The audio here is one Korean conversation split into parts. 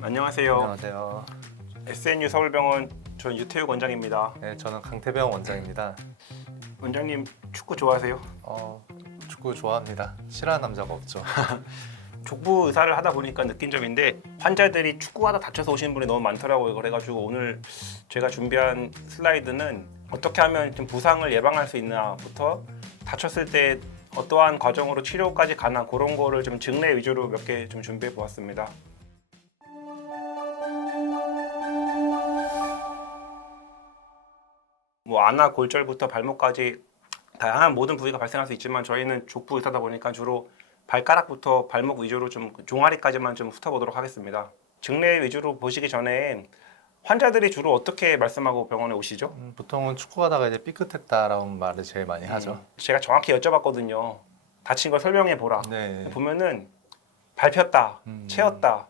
안녕하세요. 안녕하세요. SNU 서울병원 전 유태욱 원장입니다. 네, 저는 강태병 원장입니다. 원장님 축구 좋아하세요? 축구 좋아합니다. 싫어하는 남자가 없죠. 족부 의사를 하다 보니까 느낀 점인데 환자들이 축구하다 다쳐서 오시는 분이 너무 많더라고요. 그래가지고 오늘 제가 준비한 슬라이드는 어떻게 하면 좀 부상을 예방할 수 있나부터 다쳤을 때 어떠한 과정으로 치료까지 가나 그런 거를 좀 증례 위주로 몇 개 좀 준비해 보았습니다. 뭐 아나 골절부터 발목까지 다양한 모든 부위가 발생할 수 있지만 저희는 족부 의사다 보니까 주로 발가락부터 발목 위주로 좀 종아리까지만 좀 훑어보도록 하겠습니다. 증례 위주로 보시기 전에 환자들이 주로 어떻게 말씀하고 병원에 오시죠? 보통은 축구하다가 이제 삐끗했다라는 말을 제일 많이 하죠. 제가 정확히 여쭤봤거든요. 다친 걸 설명해 보라. 네. 보면은 밟혔다, 채였다,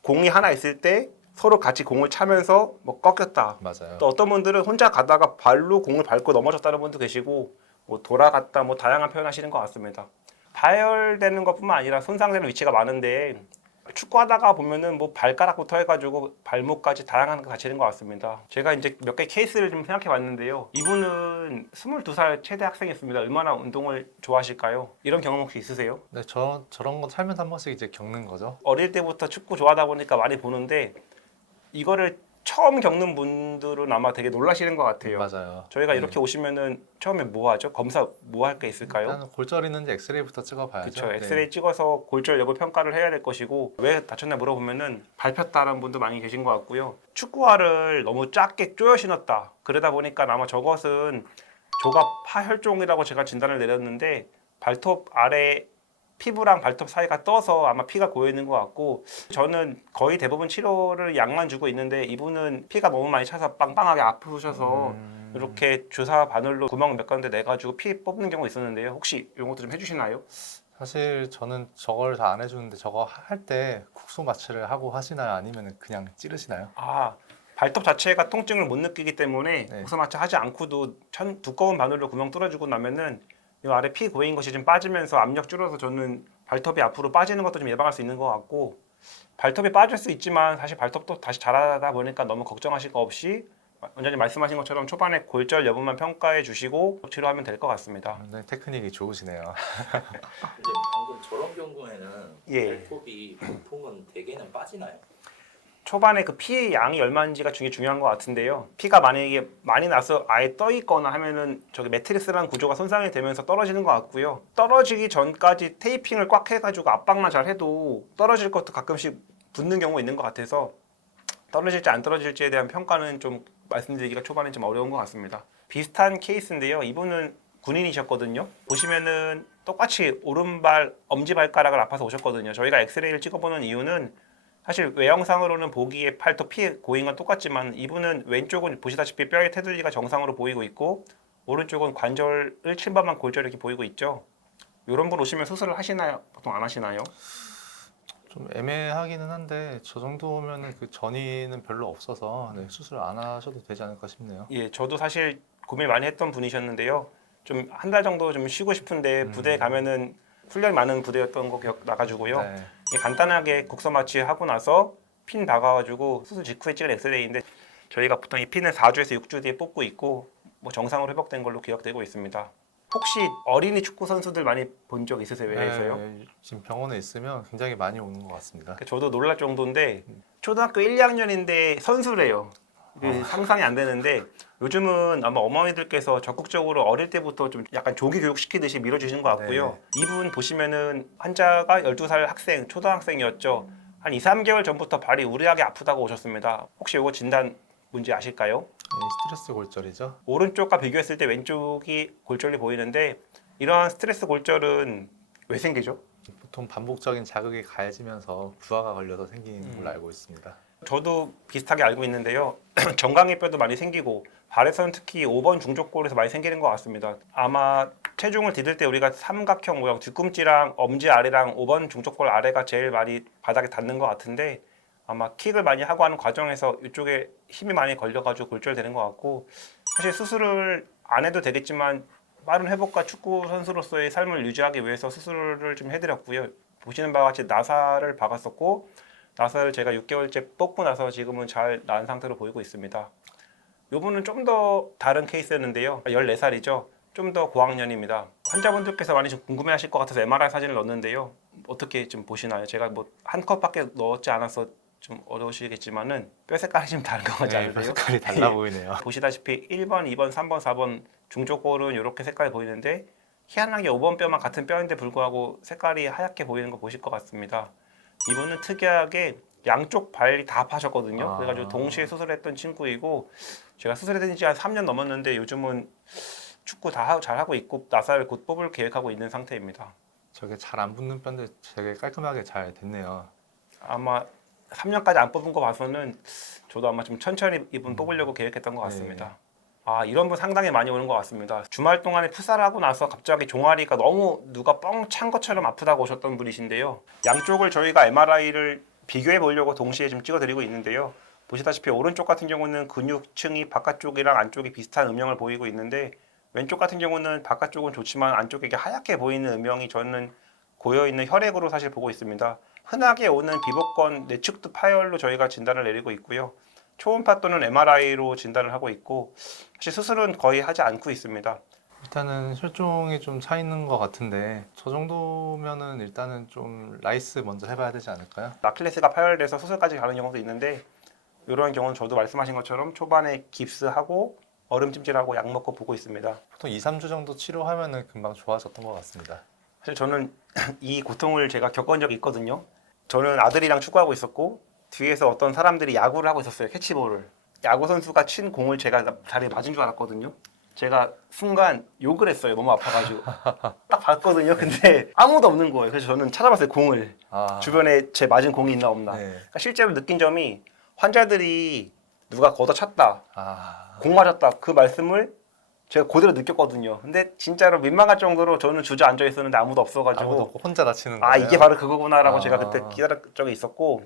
공이 하나 있을 때 서로 같이 공을 차면서 뭐 꺾였다. 맞아요. 또 어떤 분들은 혼자 가다가 발로 공을 밟고 넘어졌다는 분도 계시고 뭐 돌아갔다 뭐 다양한 표현하시는 것 같습니다. 파열되는 것뿐만 아니라 손상되는 위치가 많은데 축구하다가 보면은 뭐 발가락부터 해가지고 발목까지 다양한 거 다치는 것 같습니다. 제가 이제 몇 개 케이스를 좀 생각해 봤는데요. 이분은 22살 최대 학생이었습니다. 얼마나 운동을 좋아하실까요? 이런 경험 혹시 있으세요? 네, 저런 건 살면서 한 번씩 이제 겪는 거죠. 어릴 때부터 축구 좋아하다 보니까 많이 보는데 이거를 처음 겪는 분들은 아마 되게 놀라시는 것 같아요. 맞아요. 저희가 네. 이렇게 오시면은 처음에 뭐 하죠? 검사 뭐 할 게 있을까요? 일단 골절 있는지 엑스레이부터 찍어봐야죠. 그렇죠. 엑스레이 찍어서 골절 여부 평가를 해야 될 것이고 왜 다쳤나 물어보면은 밟혔다는 분도 많이 계신 것 같고요. 축구화를 너무 작게 조여 신었다. 그러다 보니까 아마 저것은 조갑 파혈종이라고 제가 진단을 내렸는데 발톱 아래 피부랑 발톱 사이가 떠서 아마 피가 고여 있는 것 같고 저는 거의 대부분 치료를 약만 주고 있는데 이분은 피가 너무 많이 차서 빵빵하게 아프셔서 이렇게 주사 바늘로 구멍 몇 군데 내가지고 피 뽑는 경우 있었는데요. 혹시 이런 것도 좀 해주시나요? 사실 저는 저걸 다 안 해주는데 저거 할 때 국소 마취를 하고 하시나요? 아니면 그냥 찌르시나요? 아, 발톱 자체가 통증을 못 느끼기 때문에 네. 국소마취 하지 않고도 두꺼운 바늘로 구멍 뚫어주고 나면은 이 아래 피 고인 것이 좀 빠지면서 압력 줄어서 저는 발톱이 앞으로 빠지는 것도 좀 예방할 수 있는 것 같고 발톱이 빠질 수 있지만 사실 발톱도 다시 자라다 보니까 너무 걱정하실 거 없이 원장님 말씀하신 것처럼 초반에 골절 여부만 평가해 주시고 치료하면 될 것 같습니다. 네, 테크닉이 좋으시네요. 근데 방금 저런 경우에는 예. 발톱이 보통은 대개는 빠지나요? 초반에 그 피의 양이 얼마인지가 중요한 것 같은데요. 피가 만약에 많이 나서 아예 떠 있거나 하면은 저기 매트리스라는 구조가 손상이 되면서 떨어지는 것 같고요. 떨어지기 전까지 테이핑을 꽉 해가지고 압박만 잘 해도 떨어질 것도 가끔씩 붙는 경우가 있는 것 같아서 떨어질지 안 떨어질지에 대한 평가는 좀 말씀드리기가 초반에 좀 어려운 것 같습니다. 비슷한 케이스인데요. 이분은 군인이셨거든요. 보시면은 똑같이 오른발 엄지발가락을 아파서 오셨거든요. 저희가 엑스레이를 찍어보는 이유는 사실 외형상으로는 보기에 팔톱 피 고인 건 똑같지만 이분은 왼쪽은 보시다시피 뼈의 테두리가 정상으로 보이고 있고 오른쪽은 관절을 침범한 골절이 이렇게 보이고 있죠. 이런 분 오시면 수술을 하시나요? 보통 안 하시나요? 좀 애매하기는 한데 저 정도면은 그 전이는 별로 없어서 네, 수술 안 하셔도 되지 않을까 싶네요. 예, 저도 사실 고민 많이 했던 분이셨는데요. 좀 한 달 정도 좀 쉬고 싶은데 부대에 가면은 훈련 많은 부대였던 거 기억나가지고요. 네. 간단하게 국소 마취하고 나서 핀 박아가지고 수술 직후에 찍은 엑스레이인데 저희가 보통 이 핀은 4주에서 6주 뒤에 뽑고 있고 뭐 정상으로 회복된 걸로 기억되고 있습니다. 혹시 어린이 축구 선수들 많이 본 적 있으세요? 외래에서요? 네, 지금 병원에 있으면 굉장히 많이 오는 것 같습니다. 저도 놀랄 정도인데 초등학교 1, 2학년인데 선수래요. 이게 상상이 안 되는데 요즘은 아마 어머니들께서 적극적으로 어릴 때부터 좀 약간 조기 교육 시키듯이 밀어주시는 것 같고요. 이분 보시면은 환자가 12살 학생, 초등학생이었죠. 한 2, 3개월 전부터 발이 우리하게 아프다고 오셨습니다. 혹시 이거 진단 뭔지 아실까요? 네, 스트레스 골절이죠. 오른쪽과 비교했을 때 왼쪽이 골절이 보이는데 이러한 스트레스 골절은 왜 생기죠? 보통 반복적인 자극이 가해지면서 부하가 걸려서 생기는 걸로 알고 있습니다. 저도 비슷하게 알고 있는데요. 정강이뼈도 많이 생기고 발에서는 특히 5번 중족골에서 많이 생기는 것 같습니다. 아마 체중을 디딜 때 우리가 삼각형 모양 뒤꿈치랑 엄지 아래랑 5번 중족골 아래가 제일 많이 바닥에 닿는 것 같은데 아마 킥을 많이 하고 하는 과정에서 이쪽에 힘이 많이 걸려가지고 골절되는 것 같고 사실 수술을 안 해도 되겠지만 빠른 회복과 축구 선수로서의 삶을 유지하기 위해서 수술을 좀 해드렸고요. 보시는 바와 같이 나사를 박았었고 나사를 제가 6개월째 뽑고 나서 지금은 잘 나은 상태로 보이고 있습니다. 이분은 좀 더 다른 케이스였는데요. 14살이죠. 좀 더 고학년입니다. 환자분들께서 많이 좀 궁금해하실 것 같아서 MRI 사진을 넣었는데요. 어떻게 좀 보시나요? 제가 뭐 한 컷밖에 넣었지 않아서 좀 어려우시겠지만은 뼈 색깔이 좀 다른 거 같지 네, 않으세요? 색깔이 달라 보이네요. 보시다시피 1번, 2번, 3번, 4번 중족골은 이렇게 색깔이 보이는데 희한하게 5번 뼈만 같은 뼈인데 불구하고 색깔이 하얗게 보이는 거 보실 것 같습니다. 이분은 특이하게 양쪽 발이 다 아파셨거든요. 그래가지고 동시에 수술했던 친구이고 제가 수술해둔 지 한 3년 넘었는데 요즘은 축구 다 잘하고 있고 나사를 곧 뽑을 계획하고 있는 상태입니다. 저게 잘 안 붙는 뼈인데 되게 깔끔하게 잘 됐네요. 아마 3년까지 안 뽑은 거 봐서는 저도 아마 좀 천천히 이분 뽑으려고 계획했던 것 같습니다. 네. 아, 이런 분 상당히 많이 오는 것 같습니다. 주말 동안에 풋살을 하고 나서 갑자기 종아리가 너무 누가 뻥 찬 것처럼 아프다고 오셨던 분이신데요. 양쪽을 저희가 MRI를 비교해 보려고 동시에 좀 찍어드리고 있는데요. 보시다시피 오른쪽 같은 경우는 근육층이 바깥쪽이랑 안쪽이 비슷한 음영을 보이고 있는데 왼쪽 같은 경우는 바깥쪽은 좋지만 안쪽에 이게 하얗게 보이는 음영이 저는 고여있는 혈액으로 사실 보고 있습니다. 흔하게 오는 비복권 내측두 파열로 저희가 진단을 내리고 있고요. 초음파 또는 MRI로 진단을 하고 있고 사실 수술은 거의 하지 않고 있습니다. 일단은 혈종이 좀 차 있는 것 같은데 저 정도면은 일단은 좀 라이스 먼저 해봐야 되지 않을까요? 아킬레스가 파열돼서 수술까지 가는 경우도 있는데 이런 경우는 저도 말씀하신 것처럼 초반에 깁스하고 얼음 찜질하고 약 먹고 보고 있습니다. 보통 2, 3주 정도 치료하면은 금방 좋아졌던 것 같습니다. 사실 저는 이 고통을 제가 겪은 적이 있거든요. 저는 아들이랑 축구하고 있었고 뒤에서 어떤 사람들이 야구를 하고 있었어요. 캐치볼을. 야구 선수가 친 공을 제가 다리에 맞은 줄 알았거든요. 제가 순간 욕을 했어요. 너무 아파가지고. 딱 봤거든요. 근데 아무도 없는 거예요. 그래서 저는 찾아봤어요. 공을. 주변에 제 맞은 공이 있나 없나. 네. 그러니까 실제로 느낀 점이 환자들이 누가 걷어찼다, 아, 공 맞았다 그 말씀을 제가 그대로 느꼈거든요. 근데 진짜로 민망할 정도로 저는 주저앉아 있었는데 아무도 없어가지고 아무도 없고 혼자 다치는 거예요? 아 이게 바로 그거구나라고 아. 제가 그때 기다렸던 적이 있었고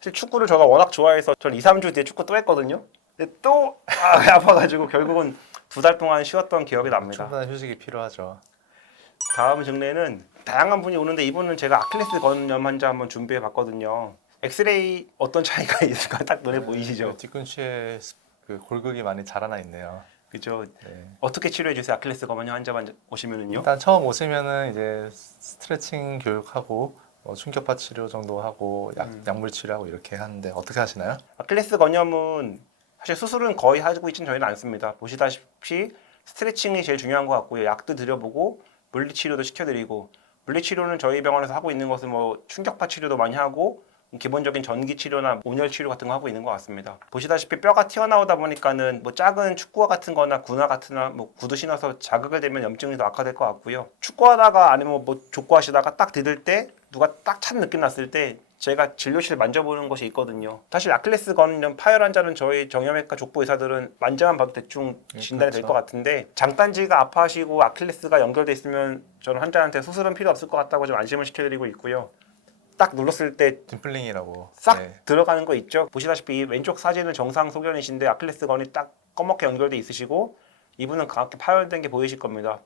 사실 축구를 제가 워낙 좋아해서 전 2, 3주 뒤에 축구 또 했거든요. 근데 또 아파가지고 결국은 2달 동안 쉬었던 기억이 납니다. 충분한 휴식이 필요하죠. 다음 증례는 다양한 분이 오는데 이분은 제가 아킬레스 건염 환자 한번 준비해 봤거든요. 엑스레이 어떤 차이가 있을까 딱 눈에 보이시죠? 뒤꿈치에 그 골극이 많이 자라나 있네요. 그죠? 네. 어떻게 치료해 주세요? 아킬레스 건염 환자만 오시면은요? 일단 처음 오시면은 이제 스트레칭 교육하고 충격파 치료 정도 하고 약물 치료하고 이렇게 하는데 어떻게 하시나요? 아킬레스 건염은 사실 수술은 거의 하고 있지는 저희는 않습니다. 보시다시피 스트레칭이 제일 중요한 것 같고요. 약도 드려보고 물리치료도 시켜드리고 물리치료는 저희 병원에서 하고 있는 것은 뭐 충격파 치료도 많이 하고 기본적인 전기 치료나 온열 치료 같은 거 하고 있는 것 같습니다. 보시다시피 뼈가 튀어나오다 보니까는 뭐 작은 축구화 같은 거나 군화 같은 뭐 구두 신어서 자극을 대면 염증이 더 악화될 것 같고요. 축구하다가 아니면 뭐 족구하시다가 딱 디딜 때 누가 딱 찬 느낌 났을 때 제가 진료실 만져보는 것이 있거든요. 사실 아킬레스 건염 파열 환자는 저희 정형외과 족보 의사들은 만져만 봐도 대충 진단이 될 것 같은데 장단지가 아파하시고 아킬레스가 연결돼 있으면 저는 환자한테 수술은 필요 없을 것 같다고 좀 안심을 시켜드리고 있고요. 딱 눌렀을 때 딤플링이라고 싹 네. 들어가는 거 있죠. 보시다시피 이 왼쪽 사진은 정상 소견이신데 아킬레스건이 딱 검게 연결돼 있으시고 이분은 강하게 파열된 게 보이실 겁니다.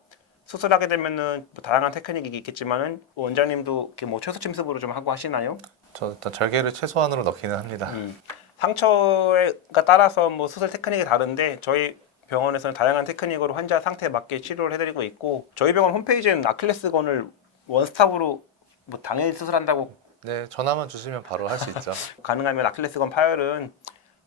수술하게 되면은 뭐 다양한 테크닉이 있겠지만은 원장님도 이렇게 뭐 최소 침습으로 좀 하고 하시나요? 저 일단 절개를 최소한으로 넣기는 합니다. 상처가 따라서 뭐 수술 테크닉이 다른데 저희 병원에서는 다양한 테크닉으로 환자 상태에 맞게 치료를 해드리고 있고 저희 병원 홈페이지에는 아킬레스건을 원스톱으로 뭐 당일 수술한다고 네, 전화만 주시면 바로 할 수 있죠. 가능하면 아킬레스건 파열은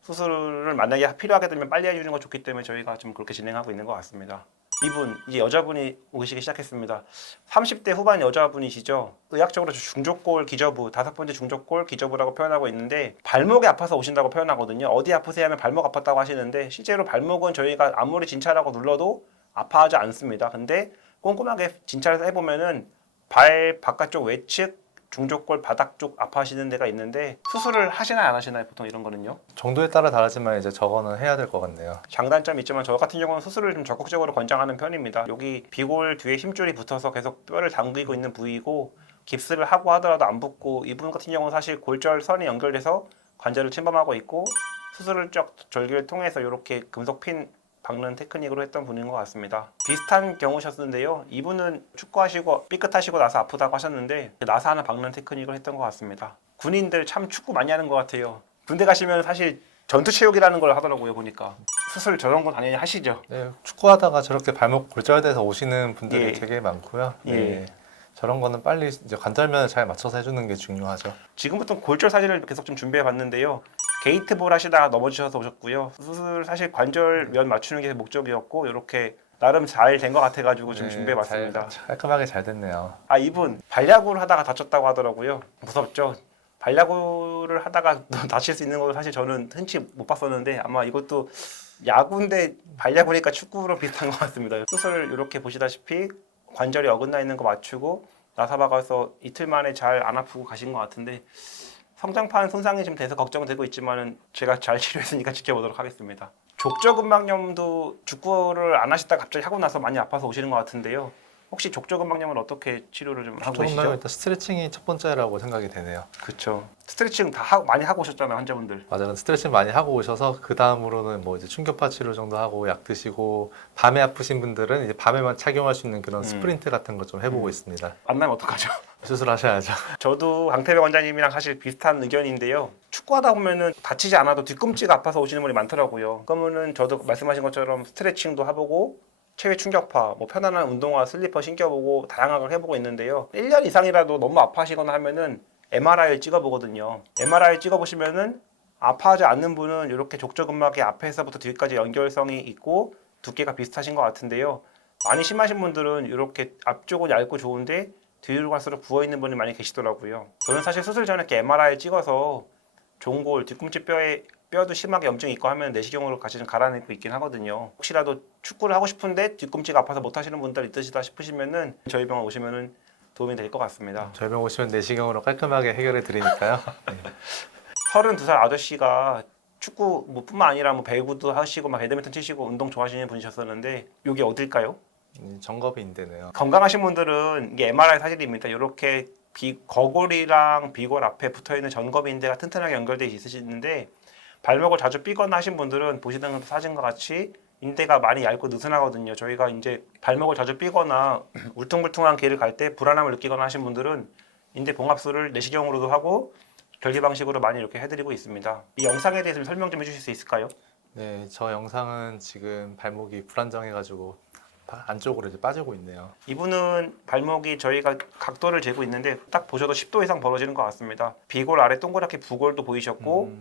수술을 만약에 필요하게 되면 빨리 해주는 거 좋기 때문에 저희가 좀 그렇게 진행하고 있는 것 같습니다. 이분 이제 여자분이 오시기 시작했습니다. 30대 후반 여자분이시죠. 의학적으로 중족골 기저부 5번째 중족골 기저부라고 표현하고 있는데 발목이 아파서 오신다고 표현하거든요. 어디 아프세요 하면 발목 아팠다고 하시는데 실제로 발목은 저희가 아무리 진찰하고 눌러도 아파하지 않습니다. 근데 꼼꼼하게 진찰해서 해보면은 발 바깥쪽 외측 중족골 바닥 쪽 아파하시는 데가 있는데 수술을 하시나요 안 하시나요 보통 이런 거는요? 정도에 따라 다르지만 이제 저거는 해야 될 것 같네요. 장단점이 있지만 저 같은 경우는 수술을 좀 적극적으로 권장하는 편입니다. 여기 비골 뒤에 힘줄이 붙어서 계속 뼈를 당기고 있는 부위고 깁스를 하고 하더라도 안 붙고 이 부분 같은 경우는 사실 골절선이 연결돼서 관절을 침범하고 있고 수술을 쫙 절개를 통해서 이렇게 금속 핀 박는 테크닉으로 했던 분인 것 같습니다. 비슷한 경우셨는데요. 이분은 축구하시고 삐끗하시고 나서 아프다고 하셨는데 나사 하나 박는 테크닉을 했던 것 같습니다. 군인들 참 축구 많이 하는 것 같아요. 군대 가시면 사실 전투체육이라는 걸 하더라고요. 보니까 수술 저런 거 당연히 하시죠. 네, 축구하다가 저렇게 발목 골절돼서 오시는 분들이 예. 되게 많고요. 네, 예. 저런 거는 빨리 이제 관절면을 잘 맞춰서 해주는 게 중요하죠. 지금부터 골절 사진을 계속 좀 준비해 봤는데요. 게이트볼 하시다가 넘어지셔서 오셨고요. 수술 사실 관절 면 맞추는 게 목적이었고 이렇게 나름 잘 된 것 같아가지고 좀 네, 준비해 봤습니다. 깔끔하게 잘 됐네요. 아 이분 발야구를 하다가 다쳤다고 하더라고요. 무섭죠. 발야구를 하다가 또 다칠 수 있는 걸 사실 저는 흔치 못 봤었는데 아마 이것도 야구인데 발야구니까 축구랑 비슷한 것 같습니다. 수술 이렇게 보시다시피 관절이 어긋나 있는 거 맞추고 나사 박아서 이틀 만에 잘 안 아프고 가신 것 같은데 성장판 손상이 좀 돼서 걱정되고 있지만은 제가 잘 치료했으니까 지켜보도록 하겠습니다. 족저근막염도 축구를 안 하시다가 갑자기 하고 나서 많이 아파서 오시는 것 같은데요. 혹시 족저근막염은 어떻게 치료를 좀 하고 조금 더 계시죠? 일단 스트레칭이 첫 번째라고 생각이 되네요. 그렇죠. 스트레칭 다 많이 하고 오셨잖아요, 환자분들. 맞아요. 스트레칭 많이 하고 오셔서 그 다음으로는 뭐 이제 충격파 치료 정도 하고 약 드시고 밤에 아프신 분들은 이제 밤에만 착용할 수 있는 그런 스프린트 같은 거 좀 해보고 있습니다. 안 나면 어떡하죠? 수술하셔야죠. 저도 강태백 원장님이랑 사실 비슷한 의견인데요. 축구하다 보면은 다치지 않아도 뒤꿈치가 아파서 오시는 분이 많더라고요. 그러면은 저도 말씀하신 것처럼 스트레칭도 해보고 체외 충격파, 뭐 편안한 운동화, 슬리퍼 신겨보고 다양하게 해보고 있는데요. 1년 이상이라도 너무 아파하시거나 하면은 MRI를 찍어보거든요. MRI 찍어보시면은 아파하지 않는 분은 이렇게 족저근막의 앞에서부터 뒤까지 연결성이 있고 두께가 비슷하신 것 같은데요. 많이 심하신 분들은 이렇게 앞쪽은 얇고 좋은데 뒤로 갈수록 부어있는 분이 많이 계시더라고요. 저는 사실 수술 전에 이렇게 MRI 찍어서 종골, 뒤꿈치 뼈도 심하게 염증이 있고 하면 내시경으로 같이 좀 갈아내고 있긴 하거든요. 혹시라도 축구를 하고 싶은데 뒤꿈치가 아파서 못 하시는 분들 있으시다 싶으시면은 저희 병원 오시면은 도움이 될 것 같습니다. 저희 병 오시면 내시경으로 깔끔하게 해결해 드리니까요. 32살 아저씨가 축구 뿐만 아니라 뭐 배구도 하시고 막 배드민턴 치시고 운동 좋아하시는 분이셨었는데 여기 어딜까요? 정겁이 인대네요. 건강하신 분들은 이게 MRI 사진입니다. 이렇게 거골이랑 비골 앞에 붙어있는 전거비인대가 튼튼하게 연결되어 있으시는데 발목을 자주 삐거나 하신 분들은 보시는 사진과 같이 인대가 많이 얇고 느슨하거든요. 저희가 이제 발목을 자주 삐거나 울퉁불퉁한 길을 갈 때 불안함을 느끼거나 하신 분들은 인대 봉합술을 내시경으로도 하고 결계 방식으로 많이 이렇게 해드리고 있습니다. 이 영상에 대해서 좀 설명 좀 해주실 수 있을까요? 네, 저 영상은 지금 발목이 불안정해가지고 안쪽으로 이제 빠지고 있네요. 이분은 발목이 저희가 각도를 재고 있는데 딱 보셔도 10도 이상 벌어지는 것 같습니다. 비골 아래 동그랗게 부골도 보이셨고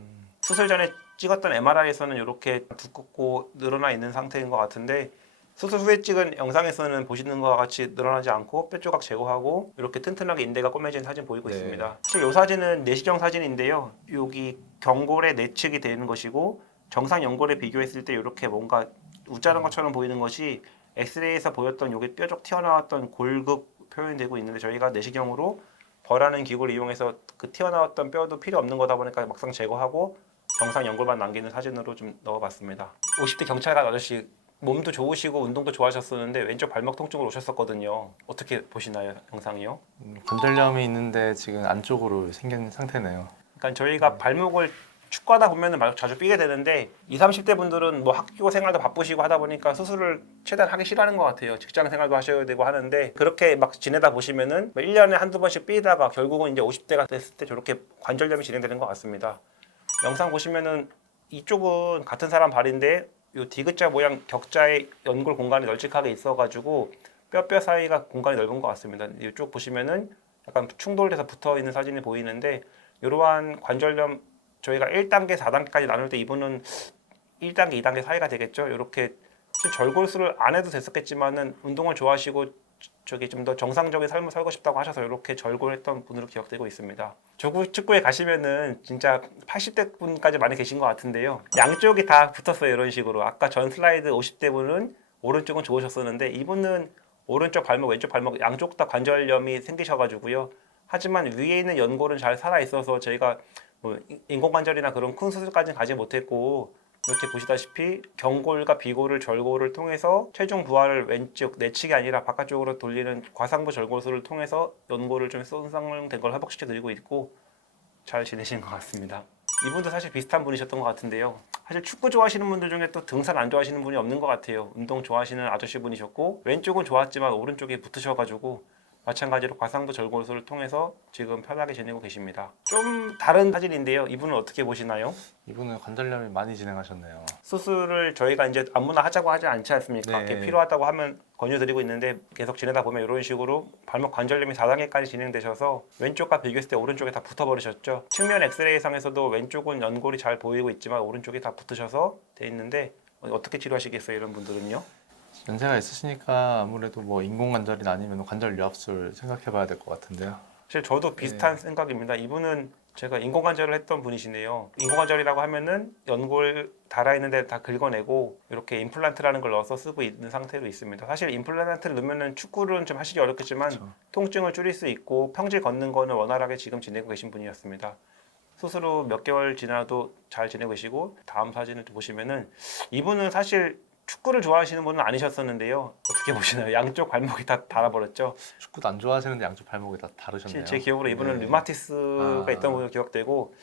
수술 전에 찍었던 MRI에서는 이렇게 두껍고 늘어나 있는 상태인 것 같은데 수술 후에 찍은 영상에서는 보시는 것과 같이 늘어나지 않고 뼈 조각 제거하고 이렇게 튼튼하게 인대가 꼬매진 사진 보이고 네. 있습니다. 사실 이 사진은 내시경 사진인데요. 여기 경골의 내측이 되는 것이고 정상 연골에 비교했을 때 이렇게 뭔가 웃자는 것처럼 보이는 것이 엑스레이에서 보였던 여기 뼈쪽 튀어나왔던 골극 표현이 되고 있는데 저희가 내시경으로 벌하는 기구를 이용해서 그 튀어나왔던 뼈도 필요 없는 거다 보니까 막상 제거하고 정상 연골만 남기는 사진으로 좀 넣어봤습니다. 50대 경찰관 아저씨 몸도 좋으시고 운동도 좋아하셨었는데 왼쪽 발목 통증으로 오셨었거든요. 어떻게 보시나요, 영상이요? 관절염이 있는데 지금 안쪽으로 생긴 상태네요. 그러니까 저희가 발목을 축구하다 보면은 자주 삐게 되는데 20, 30대 분들은 뭐 학교 생활도 바쁘시고 하다 보니까 수술을 최대한 하기 싫어하는 것 같아요. 직장 생활도 하셔야 되고 하는데 그렇게 막 지내다 보시면은 1년에 한두 번씩 삐다가 결국은 이제 50대가 됐을 때 저렇게 관절염이 진행되는 것 같습니다. 영상 보시면은 이쪽은 같은 사람 발인데 이 디귿자 모양 격자의 연골 공간이 널찍하게 있어가지고 뼈 사이가 공간이 넓은 것 같습니다. 이쪽 보시면은 약간 충돌돼서 붙어 있는 사진이 보이는데 이러한 관절염 저희가 1단계, 4단계까지 나눌 때 이분은 1단계, 2단계 사이가 되겠죠. 이렇게 절골술을 안 해도 됐었겠지만은 운동을 좋아하시고 저기 좀 더 정상적인 삶을 살고 싶다고 하셔서 이렇게 절골했던 분으로 기억되고 있습니다. 축구에 가시면은 진짜 80대 분까지 많이 계신 것 같은데요. 양쪽이 다 붙었어요. 이런 식으로. 아까 전 슬라이드 50대 분은 오른쪽은 좋으셨었는데 이분은 오른쪽 발목, 왼쪽 발목 양쪽 다 관절염이 생기셔가지고요. 하지만 위에 있는 연골은 잘 살아 있어서 저희가 뭐 인공관절이나 그런 큰 수술까지는 가지 못했고 이렇게 보시다시피 경골과 비골을 절골을 통해서 체중 부하를 왼쪽 내측이 아니라 바깥쪽으로 돌리는 과상부 절골술을 통해서 연골을 좀 손상된 걸 회복시켜 드리고 있고 잘 지내시는 것 같습니다. 이분도 사실 비슷한 분이셨던 것 같은데요. 사실 축구 좋아하시는 분들 중에 또 등산 안 좋아하시는 분이 없는 것 같아요. 운동 좋아하시는 아저씨 분이셨고 왼쪽은 좋았지만 오른쪽에 붙으셔가지고 마찬가지로 과상도 절골술을 통해서 지금 편하게 지내고 계십니다. 좀 다른 사진인데요. 이분은 어떻게 보시나요? 이분은 관절염이 많이 진행하셨네요. 수술을 저희가 이제 아무나 하자고 하지 않지 않습니까? 네. 그게 필요하다고 하면 권유드리고 있는데 계속 지내다 보면 이런 식으로 발목 관절염이 4단계까지 진행되셔서 왼쪽과 비교했을 때 오른쪽에 다 붙어버리셨죠. 측면 엑스레이상에서도 왼쪽은 연골이 잘 보이고 있지만 오른쪽이 다 붙으셔서 돼 있는데 어떻게 치료하시겠어요? 이런 분들은요? 연세가 있으시니까 아무래도 뭐 인공관절이나 아니면 관절 유압술 생각해봐야 될 것 같은데요. 사실 저도 비슷한 생각입니다. 이분은 제가 인공관절을 했던 분이시네요. 인공관절이라고 하면은 연골 달아있는데 다 긁어내고 이렇게 임플란트라는 걸 넣어서 쓰고 있는 상태로 있습니다. 사실 임플란트를 넣으면은 축구는 좀 하시기 어렵겠지만 그렇죠. 통증을 줄일 수 있고 평질 걷는 거는 원활하게 지금 지내고 계신 분이었습니다. 수술 후 몇 개월 지나도 잘 지내고 계시고 다음 사진을 보시면은 이분은 사실 축구를 좋아하시는 분은 아니셨었는데요. 어떻게 보시나요? 양쪽 발목이 다 닳아버렸죠. 축구도 안 좋아하시는데 양쪽 발목이 다 다르셨네요. 제 기억으로 이분은 네. 류마티스가 아. 있던 분으로 기억되고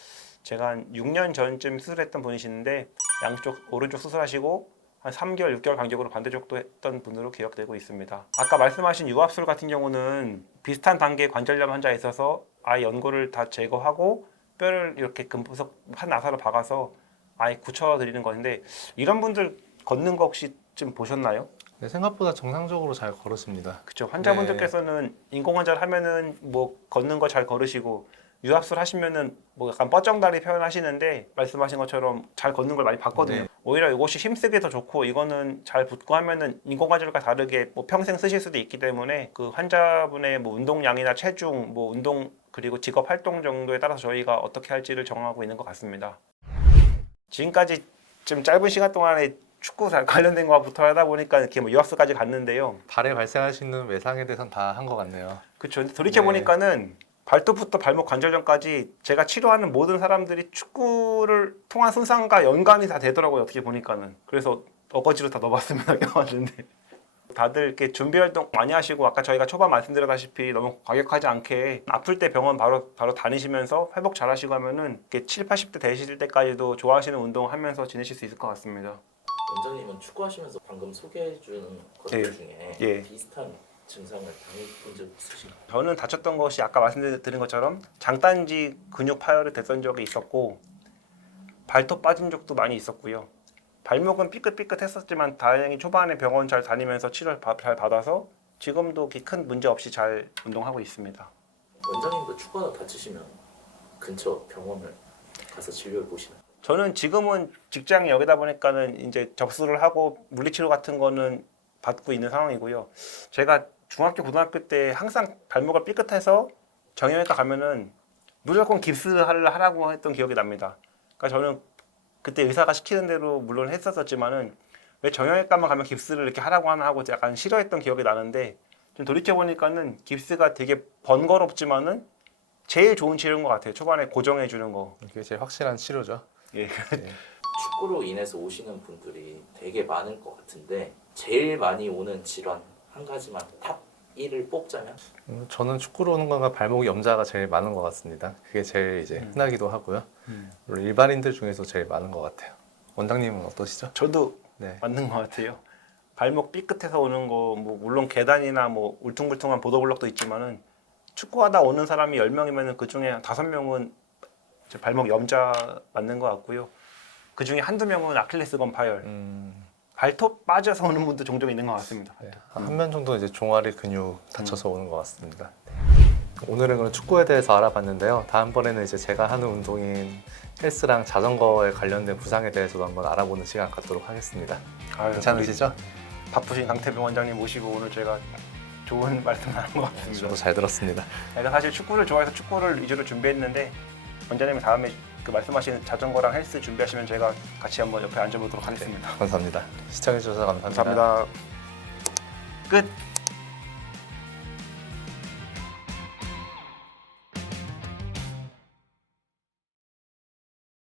제가 한 6년 전쯤 수술했던 분이신데 양쪽 오른쪽 수술하시고 한 3개월, 6개월 간격으로 반대쪽도 했던 분으로 기억되고 있습니다. 아까 말씀하신 유압술 같은 경우는 비슷한 단계의 관절염 환자에 있어서 아예 연골을 다 제거하고 뼈를 이렇게 금부석 한 나사로 박아서 아예 굳혀드리는 건데 이런 분들 걷는 거 혹시 좀 보셨나요? 네, 생각보다 정상적으로 잘 걸으십니다. 그렇죠. 환자분들께서는 인공관절 하면은 뭐 걷는 거 잘 걸으시고 유압술 하시면은 뭐 약간 뻗정다리 표현하시는데 말씀하신 것처럼 잘 걷는 걸 많이 봤거든요. 네. 오히려 이것이 힘쓰기 더 좋고 이거는 잘 붙고 하면은 인공관절과 다르게 뭐 평생 쓰실 수도 있기 때문에 그 환자분의 뭐 운동량이나 체중, 뭐 운동 그리고 직업 활동 정도에 따라서 저희가 어떻게 할지를 정하고 있는 것 같습니다. 지금까지 좀 짧은 시간 동안에 축구 관련된 거부터 하다 보니까 이렇게 뭐 유압술까지 갔는데요. 발에 발생할 수 있는 외상에 대해서는 다 한 것 같네요. 그렇죠. 돌이켜 보니까는 발톱부터 발목 관절염까지 제가 치료하는 모든 사람들이 축구를 통한 손상과 연관이 다 되더라고요. 어떻게 보니까는. 그래서 어거지로 다 넣어봤습니다. 껴왔는데. 다들 이렇게 준비 활동 많이 하시고 아까 저희가 초반 말씀드렸다시피 너무 과격하지 않게 아플 때 병원 바로 다니시면서 회복 잘 하시고 하면은 이렇게 7, 80대 되실 때까지도 좋아하시는 운동 하면서 지내실 수 있을 것 같습니다. 원장님은 축구하시면서 방금 소개해준 것들 예. 중에 예. 비슷한 증상을 당해본 적 있으신가요? 저는 다쳤던 것이 아까 말씀드린 것처럼 장단지 근육 파열이 됐던 적이 있었고 발톱 빠진 적도 많이 있었고요. 발목은 삐끗삐끗했었지만 다행히 초반에 병원 잘 다니면서 치료 잘 받아서 지금도 큰 문제 없이 잘 운동하고 있습니다. 원장님도 축구하다 다치시면 근처 병원을 가서 진료를 보시나요? 저는 지금은 직장이 여기다 보니까는 이제 접수를 하고 물리치료 같은 거는 받고 있는 상황이고요. 제가 중학교 고등학교 때 항상 발목을 삐끗해서 정형외과 가면은 무조건 깁스를 하라고 했던 기억이 납니다. 그러니까 저는 그때 의사가 시키는 대로 물론 했었지만은 왜 정형외과만 가면 깁스를 이렇게 하라고 하나 하고 약간 싫어했던 기억이 나는데 좀 돌이켜 보니까는 깁스가 되게 번거롭지만은 제일 좋은 치료인 것 같아요. 초반에 고정해 주는 거. 이게 제일 확실한 치료죠. 예. 축구로 인해서 오시는 분들이 되게 많을 것 같은데 제일 많이 오는 질환 한 가지만 탑 1을 뽑자면? 저는 축구로 오는 건가 발목 염자가 제일 많은 것 같습니다. 그게 제일 이제 흔하기도 하고요. 물론 일반인들 중에서 제일 많은 것 같아요. 원장님은 어떠시죠? 저도 네. 맞는 것 같아요. 발목 삐끗해서 오는 거, 뭐 물론 계단이나 뭐 울퉁불퉁한 보도블록도 있지만은 축구하다 오는 사람이 10명이면은 그 중에 5명은 발목 염자 맞는 것 같고요. 그 중에 한두 명은 아킬레스건 파열, 발톱 빠져서 오는 분도 종종 있는 것 같습니다. 네. 한 면 정도 이제 종아리 근육 다쳐서 오는 것 같습니다. 오늘은 그럼 축구에 대해서 알아봤는데요. 다음번에는 이제 제가 하는 운동인 헬스랑 자전거에 관련된 부상에 대해서도 한번 알아보는 시간 갖도록 하겠습니다. 아유, 괜찮으시죠? 바쁘신 강태병 원장님 모시고 오늘 제가 좋은 말씀 나눈 것 같습니다. 저도 잘 들었습니다. 제가 사실 축구를 좋아해서 축구를 위주로 준비했는데 원장님이 다음에 그 말씀하신 자전거랑 헬스 준비하시면 제가 같이 한번 옆에 앉아보도록 하겠습니다. 감사합니다. 시청해주셔서 감사합니다. 감사합니다. 끝.